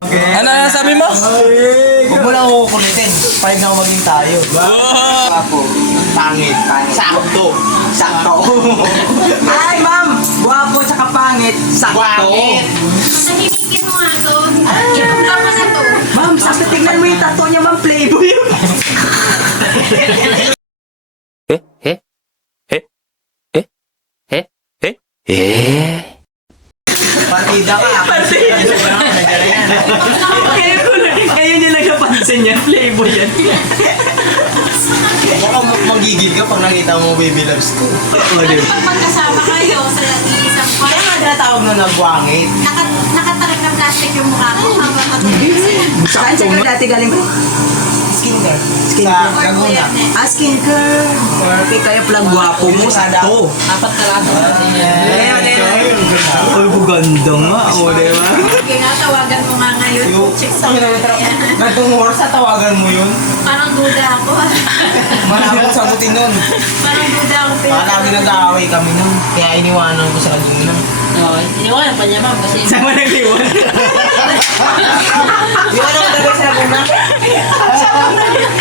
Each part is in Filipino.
Ano na sabi mo? Huwag mo lang kukulitin. Five na maging tayo. Ako, pangit. Sakto. Sakto. Ay, ma'am! Guwapo tsaka pangit. Sakto. Pangit. Nahihingin mo nga to. Ilang tama na to. Ma'am, sakto tingnan mo yung tattoo niya, ma'am. Playboy. Partida ka. Kaya ko lang. Kayo niya nagkapansin yan. Playboy yan. Mukhang magigil ka pag nakita mo baby loves ko. O, di ba? Pag magkasama kayo sa isang Kaya nga tinatawag na nagwangit. Naka, ng plastic yung mukha ko habang matulog sa'yo. Saan siya ka dati galing mo? Skincare. Skincare. Sa Laguna. Ah, skincare. Perfect. Kaya palang guwapo mo. Sakto. Apat na lang. Ayan, ayan. Ay, buganda nga. O, diba? Sige nga, tawagan mo nga ngayon. Yung Check sa Ayan. nagtungor sa tawagan mo yun. Parang duda ako. Malapit sagutin nun. Parang duda ako. Baka namin nag-aaway kami nun. Kaya iniwanan ko sa Laguna. Oo, iniwanan pa niya ma'am kasi Saan mo nag-iwan? Di ba naman talaga sa Laguna?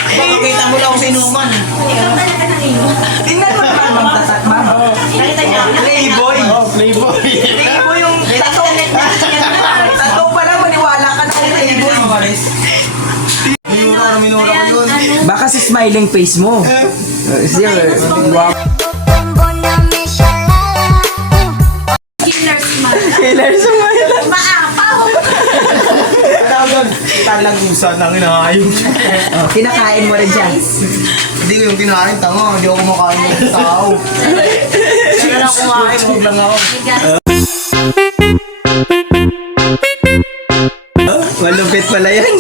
Baka kita mo lang ako sa inuman. Ikaw talaga ng iyo. Tingnan mo naman. Tatat, ma'am. Nakita niyo ako. Playboy. Playboy. Playboy yung tattoo. Tattoo pa lang, maniwala ka na kung playboy. Minura minura ko yun. Baka si smiling face mo. Siya, guwapo. Talagusan ng inaayos. Oh, kinakain mo rin siya. Hindi ko yung kinain, tanga. Hindi ako kumakain ng tao. Kaya lang kumain, huwag lang ako. Oh, malupit pala yan.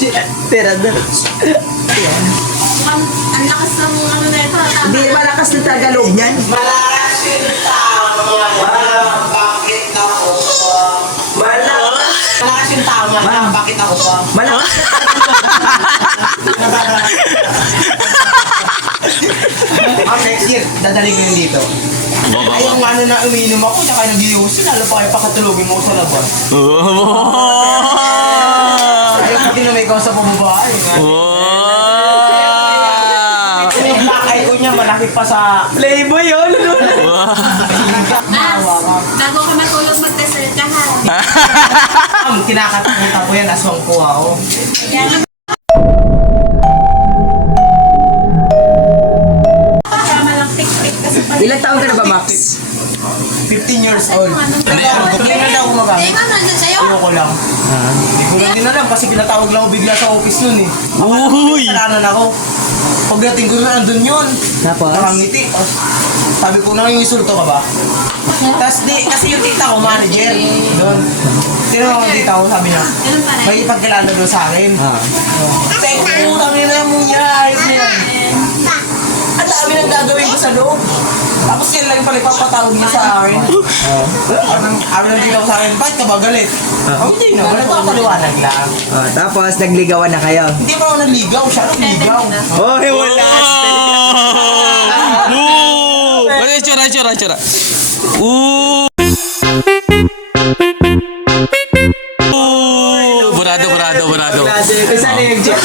Tirador. Ang ang lakas ng ano na ito. Hindi malakas na tagalog niyan. Malakas yung tama. Tama. Bakit ako pa? Malakas. Ma'am, next year, dadaling ko yun dito. Ay, yung ano na umiinom ako, tsaka nag-iusin, lalo pa kayo pakatulogin mo ko sa labas. Ayaw pati na may kausap sa pababae. Black eye ko niya, malaki pa sa... Playboy yun. Mas, bago ka matulog mag-dessert ka ha. Ma'am, kinakatakutan ko yan, aswang ko ako. Yan. Ilang taon ka na ba, Max? 15 years old. Hindi, Hindi na daw gumagamit. Hindi ka nandun sa'yo. Ayoko lang. Hindi ko lang din alam kasi pinatawag lang ako bigla sa office nun eh. Uy! Kasalanan ako. Pagdating ko na andun yun. Tapos? Nakangiti. Oh, Sabi ko na yung insulto ka ba? Tapos di, kasi yung tita ko manager. Doon. Sino ang tita ko sabi niya? May ipagkilala doon sa akin. Ah. Say, utang nila mo niya. Ayos na yan. Ang dami nang gagawin ko sa loob. Tapos yan lang pala ipapatawag niya sa akin. Anong sabi ng tita ko sa akin, bakit ka ba galit? Oh, hindi na. Wala papaliwanag lang. Oh, tapos nagligawan na kayo. Hindi pa ako nagligaw. Siya nagligaw. Oh, wala. Ooh! Tsura, tsura? Ooh! Ooh! Burado, burado, burado. Isa na yung joke.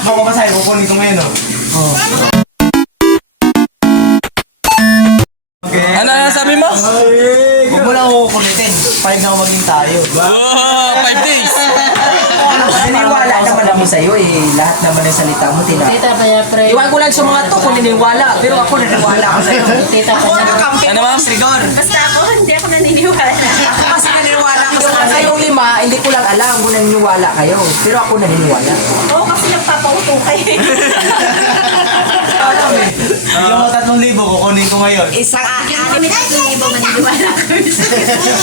Ako ba sa'yo? Kukunin ko ngayon, oh. Ano na sabi mo? Huwag mo lang kukulitin. Five na maging tayo. Oh, five days. Naniwala naman ako sa'yo eh. Lahat naman ng salita mo, tina. tita pa niya pre. Iwan ko lang sa mga to kung niniwala. Pero ako naniwala ako sa'yo. Tita pa niya. Ano ma'am? Basta ako, hindi ako naniniwala. Ako kasi naniwala ako sa mga kayong lima, hindi ko lang alam kung naniniwala kayo. Pero ako naniniwala. Oo, kasi nagpapauto kayo. Yung libo, kukunin ko ngayon. Isang akin. Kami tatlong libo maniniwala kami sa'yo.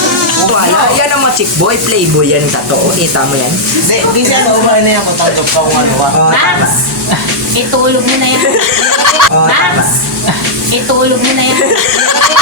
Wala. Yan ang mga chick boy, playboy yan yung totoo. Kita mo yan. Hindi, hindi siya naubahan na yan kung tanggap ka kung ano ka. Oh, tama. Max, itulog mo na yan. Oh, tama. Max, itulog mo na yan.